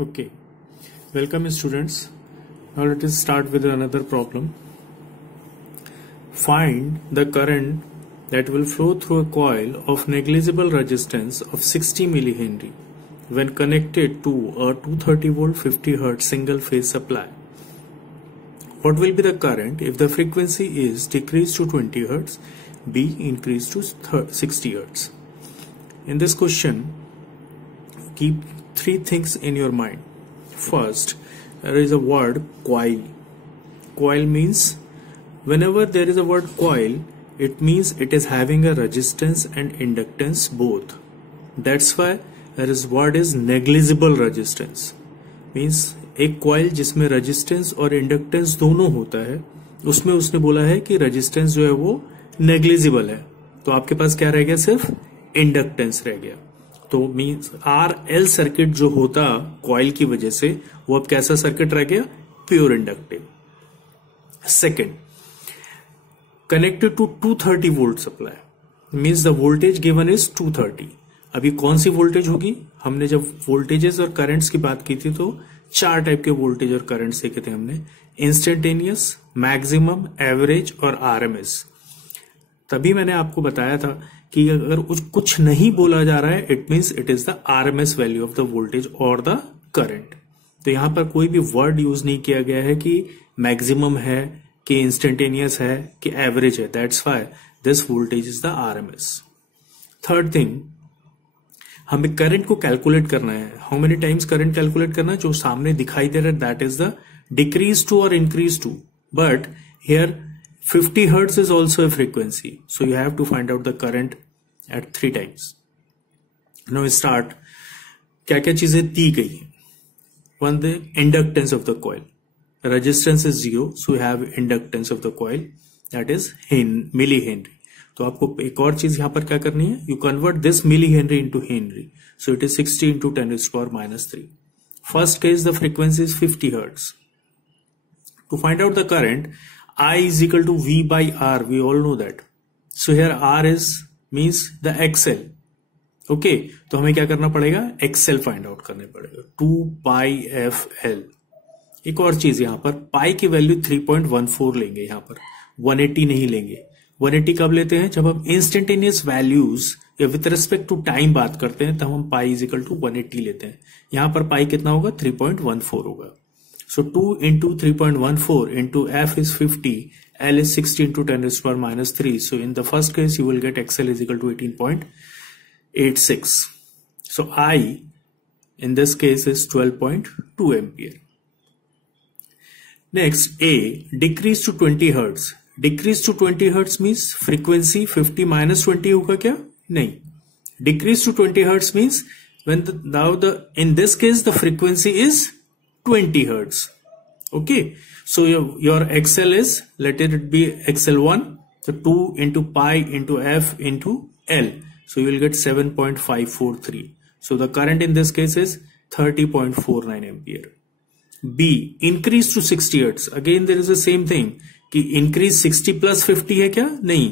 Okay, welcome students. Now let us start with another problem. Find the current that will flow through a coil of negligible resistance of 60 millihenry when connected to a 230 volt 50 Hz single phase supply. What will be the current if the frequency is decreased to 20 Hz, B increased to 60 Hz? In this question, keep three things in your mind. First, there is a word coil. Coil means whenever there is a word coil, it means it is having a resistance and inductance both. That's why there is word is negligible resistance. Means एक coil जिसमें resistance और inductance दोनों होता है, उसमें उसने बोला है कि resistance जो है वो negligible है, तो आपके पास क्या रह गया? सिर्फ inductance रह गया. तो मीन्स RL सर्किट जो होता कॉइल की वजह से वो अब कैसा सर्किट रह गया? Pure inductive. Second, connected to 230 volt supply means the voltage given is 230. अभी कौन सी वोल्टेज होगी? हमने जब वोल्टेजेस और करंट्स की बात की थी तो चार टाइप के वोल्टेज और करंट्स देखे थे हमने: इंस्टेंटेनियस, मैक्सिमम, एवरेज और आरएमएस. तभी मैंने आपको बताया था कि अगर कुछ नहीं बोला जा रहा है, it means it is the RMS value of the voltage और द करंट. तो यहां पर कोई भी वर्ड यूज नहीं किया गया है कि मैक्सिमम है, कि इंस्टेंटेनियस है, कि एवरेज है. That's why this voltage is the RMS. Third thing, हमें करंट को कैलकुलेट करना है. How many times current calculate करना है? जो सामने दिखाई दे रहा है that is the decrease to और increase to. But here 50 Hz is also a frequency, so you have to find out the current at 3 times. Now start. क्या क्या चीजें दी गई हैं? One, the inductance of the coil. Resistance is 0, so you have inductance of the coil, that is millihenry. तो आपको एक और चीज यहां पर क्या करनी है? You convert this millihenry into Henry, so it is 60 into 10 raised to power minus 3. First case, the frequency is 50 Hz. To find out the current, I is equal to V by R. We all know that. So here R is means the XL. Okay. तो हमें क्या करना पड़ेगा? XL find out करने पड़ेगा. 2 pi FL. एक और चीज यहां पर पाई की वैल्यू 3.14 लेंगे. यहां पर 180 नहीं लेंगे. 180 कब लेते हैं? जब हम इंस्टेंटेनियस वैल्यूज या विथ रिस्पेक्ट टू टाइम बात करते हैं तब हम पाई इज इक्वल टू 180 लेते हैं. यहां पर पाई कितना होगा? 3.14 होगा. So 2 into 3.14 into F is 50, L is 60 into 10 raised to power minus 3. So in the first case, you will get XL is equal to 18.86. So I in this case is 12.2 ampere. Next, A, decrease to 20 Hz. Decrease to 20 Hz means frequency 50 minus 20 होगा क्या? नहीं. Decrease to 20 Hz means when in this case the frequency is 20 Hz. Okay, so your XL is, let it be XL1, so 2 into pi into F into L, so you will get 7.543. So the current in this case is 30.49 ampere. B, increase to 60 Hz. Again there is the same thing कि increase 60 plus 50 है क्या? नहीं,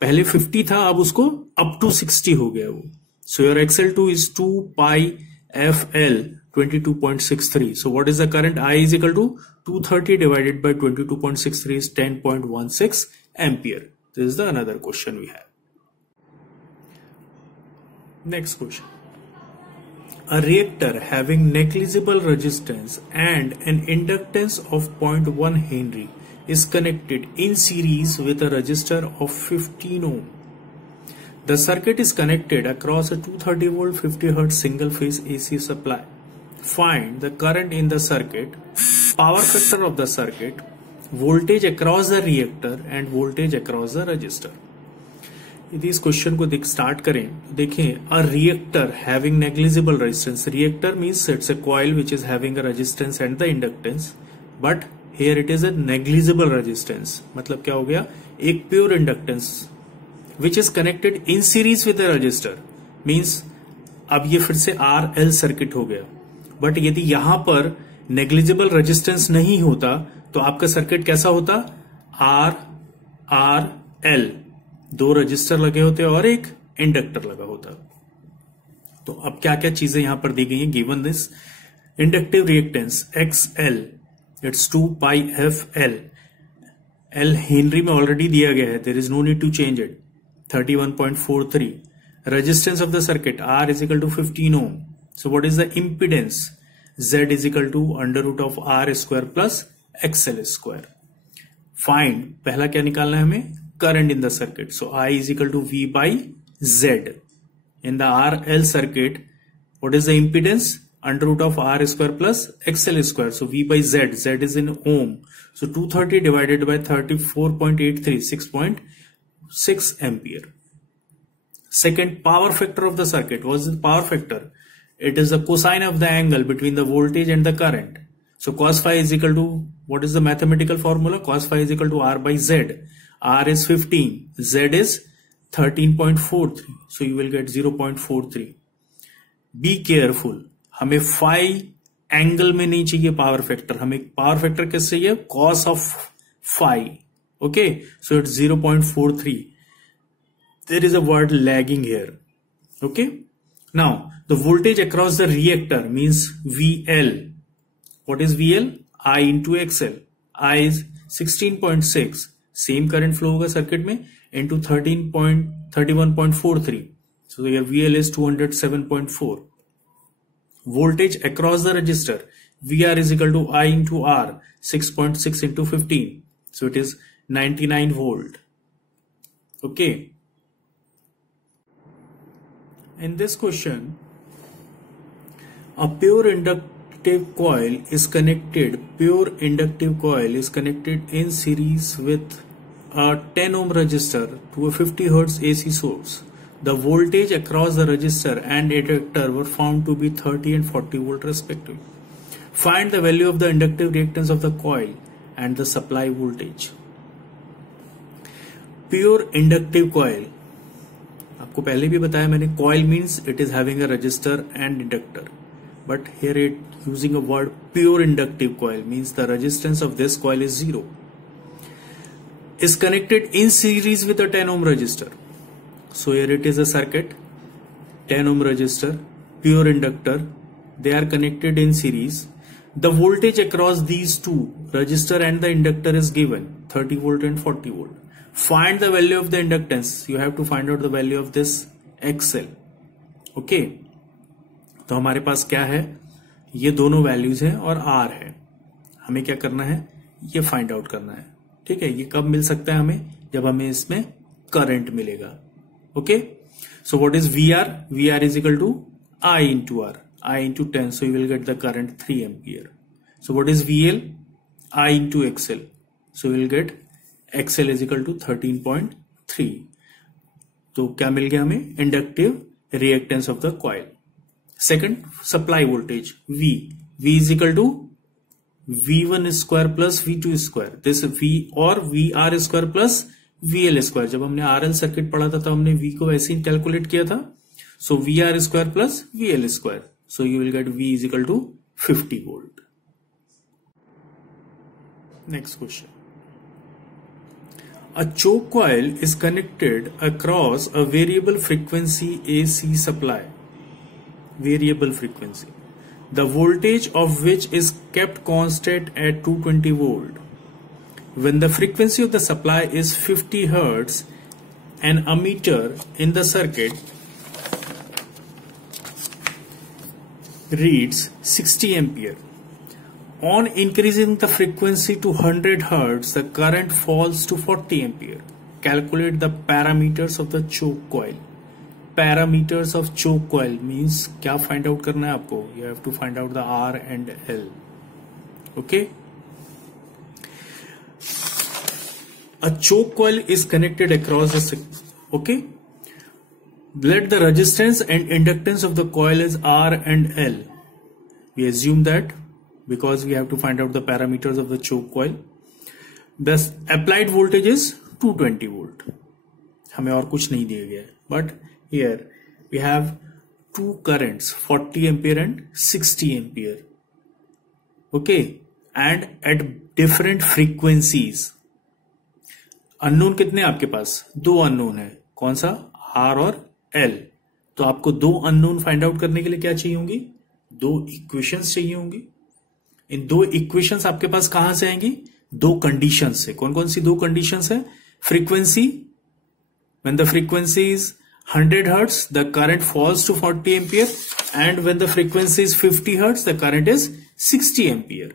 पहले 50 था, अब उसको up to 60 हो गया वो. So your XL2 is 2 pi FL 22.63. So what is the current? I is equal to 230 divided by 22.63 is 10.16 ampere. This is the another question we have. Next question. A reactor having negligible resistance and an inductance of 0.1 Henry is connected in series with a resistor of 15 ohm. The circuit is connected across a 230 volt 50 Hz single phase AC supply. Find the current in the circuit, power factor of the circuit, voltage across the reactor and voltage across the resistor. यदि इस question को start करें तो देखें, a reactor having negligible resistance. Reactor means it's a coil which is having a resistance and the inductance, but here it is a negligible resistance. मतलब क्या हो गया? एक pure inductance which is connected in series with a resistor. Means अब ये फिर से RL circuit हो गया. बट यदि यहां पर नेग्लिजिबल रेजिस्टेंस नहीं होता तो आपका सर्किट कैसा होता? RL, 2 रजिस्टर लगे होते और एक इंडक्टर लगा होता. तो अब क्या क्या चीजें यहां पर दी गई हैं given this Inductive reactance XL, it's 2 pi FL. L henry में ऑलरेडी दिया गया है, there is no need to change it. 31.43. Resistance of the circuit R is equal to 15 ohm. So what is the impedance? Z is equal to under root of R square plus XL square. Find, पहला क्या निकालना है हमें? Current in the circuit. So I is equal to V by Z. In the RL circuit, what is the impedance? Under root of R square plus XL square. So V by Z. Z is in ohm. So 230 divided by 34.83, 6.6 ampere. Second, power factor of the circuit. What is the power factor? It is the cosine of the angle between the voltage and the current. So cos phi is equal to, what is the mathematical formula? Cos phi is equal to R by Z. R is 15. Z is 13.43. So you will get 0.43. Be careful. हमें phi angle में नहीं चाहिए power factor, हमें power factor किस चाहिए? cos of phi. Okay, so it's 0.43. There is a word lagging here. Okay, now the voltage across the reactor means VL. What is VL? I into XL. I is 16.6. Same current flow होगा circuit में into 31.43. So here VL is 207.4. Voltage across the resistor VR is equal to I into R, 6.6 into 15. So it is 99 volt. Okay. In this question, a pure inductive coil is connected in series with a 10 ohm resistor to a 50 Hz AC source. The voltage across the resistor and inductor were found to be 30 and 40 volt respectively. Find the value of the inductive reactance of the coil and the supply voltage. Pure inductive coil, आपको पहले भी बताया मैंने, coil means it is having a resistor and inductor, but here it using a word pure inductive coil means the resistance of this coil is 0. Is connected in series with a 10 ohm resistor. So here it is a circuit, 10 ohm resistor, pure inductor, they are connected in series. The voltage across these two, resistor and the inductor, is given 30 volt and 40 volt. Find the value of the inductance. You have to find out the value of this XL. Okay, तो हमारे पास क्या है? ये दोनों values हैं और R है. हमें क्या करना है? ये फाइंड आउट करना है. ठीक है, ये कब मिल सकता है हमें? जब हमें इसमें करंट मिलेगा. Okay, so what is VR? VR is equal to I into R, I into 10, so you will get the current 3 ampere. So what is VL? I into XL, so you will get XL is equal to 13.3. तो क्या मिल गया हमें? Inductive reactance of the coil. Second, supply voltage V. V is equal to V1 square plus V2 square. This V or VR square plus VL square. जब हमने RL circuit पढ़ा था तो हमने V को वैसे ही कैलकुलेट किया था. So VR square plus VL square. So you will get V is equal to 50 volt. Next question. A choke coil is connected across a variable frequency AC supply. Variable frequency. The voltage of which is kept constant at 220 volt. When the frequency of the supply is 50 Hz, an ammeter in the circuit reads 60 ampere. On increasing the frequency to 100 Hz, the current falls to 40 ampere. Calculate the parameters of the choke coil. Parameters of choke coil means क्या find out करना है आपको? You have to find out the R and L. Okay. A choke coil is connected across the okay. Let the resistance and inductance of the coil is R and L. We assume that because we have to find out the parameters of the choke coil. The applied voltage is 220 volt. हमें और कुछ नहीं दिया गया है. But here we have two currents, 40 ampere and 60 ampere. Okay, and at different frequencies. Unknown कितने आपके पास? 2 unknown है. कौन सा? R और L. तो आपको 2 अननोन फाइंड आउट करने के लिए क्या चाहिए होंगी? दो इक्वेशंस चाहिए होंगी। इन दो इक्वेशंस आपके पास कहां से आएंगी? दो कंडीशंस से। कौन कौन सी दो कंडीशंस है? Frequency, when the frequency is 100 hertz the current falls to 40 ampere, and when the frequency is 50 hertz the current is 60 ampere.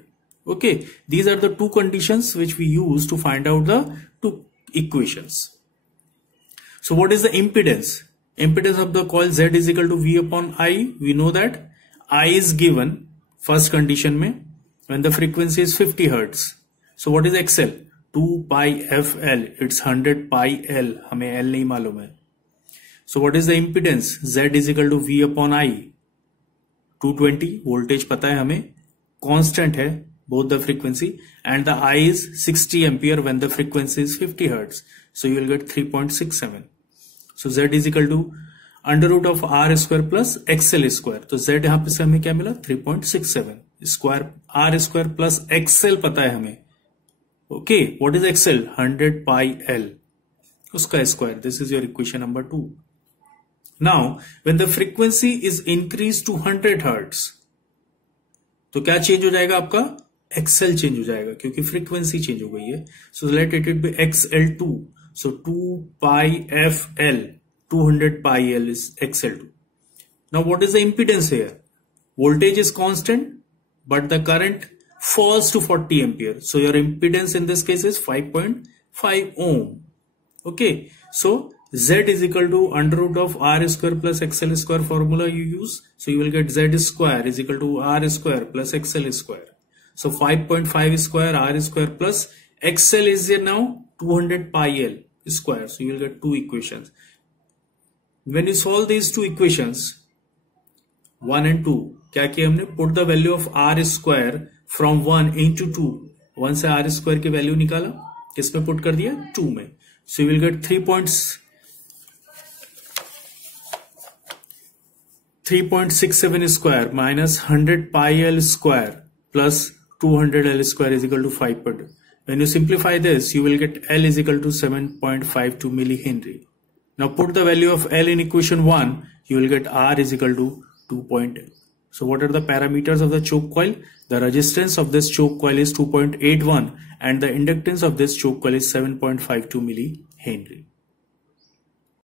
Okay, these are the two conditions which we use to find out the two equations. So what is the impedance? Impedance of the coil Z is equal to V upon I. We know that I is given first condition में when the frequency is 50 hertz. So what is XL? 2 pi FL. It's 100 pi L. हमें L नहीं मालूम है. So what is the impedance? Z is equal to V upon I. 220 voltage पता है हमें, constant है both the frequency, and the I is 60 ampere when the frequency is 50 hertz. So you will get 3.67. So Z is equal to under root of R square plus XL square. तो Z यहाँ पे से हमें क्या मिला? 3.67 square R square plus XL पता है हमें. Okay, what is XL? 100 pi L. उसका square. This is your equation number 2. Now, when the frequency is increased to 100 hertz, तो क्या चेंज हो जाएगा आपका? XL चेंज हो जाएगा क्योंकि फ्रीक्वेंसी चेंज हो गई है. So let it be XL2. So 2 pi FL, 200 pi L is XL2. Now what is the impedance here? Voltage is constant, but the current falls to 40 ampere. So your impedance in this case is 5.5 ohm. Okay, so Z is equal to under root of R square plus XL square formula you use. So you will get Z square is equal to R square plus XL square. So 5.5 square R square plus XL is here now 200 pi L square. So you will get two equations. When you solve these two equations, 1 and 2, क्या किया हमने? Put the value of R square from 1 into 2. 1 से R square की value निकाला, किसमें put कर दिया? 2 में. So you will get 3.67 square minus 100 pi L square plus 200 L square is equal to 5. When you simplify this, you will get L is equal to 7.52 millihenry. Now put the value of L in equation 1, you will get R is equal to 2.8. So what are the parameters of the choke coil? The resistance of this choke coil is 2.81 and the inductance of this choke coil is 7.52 millihenry.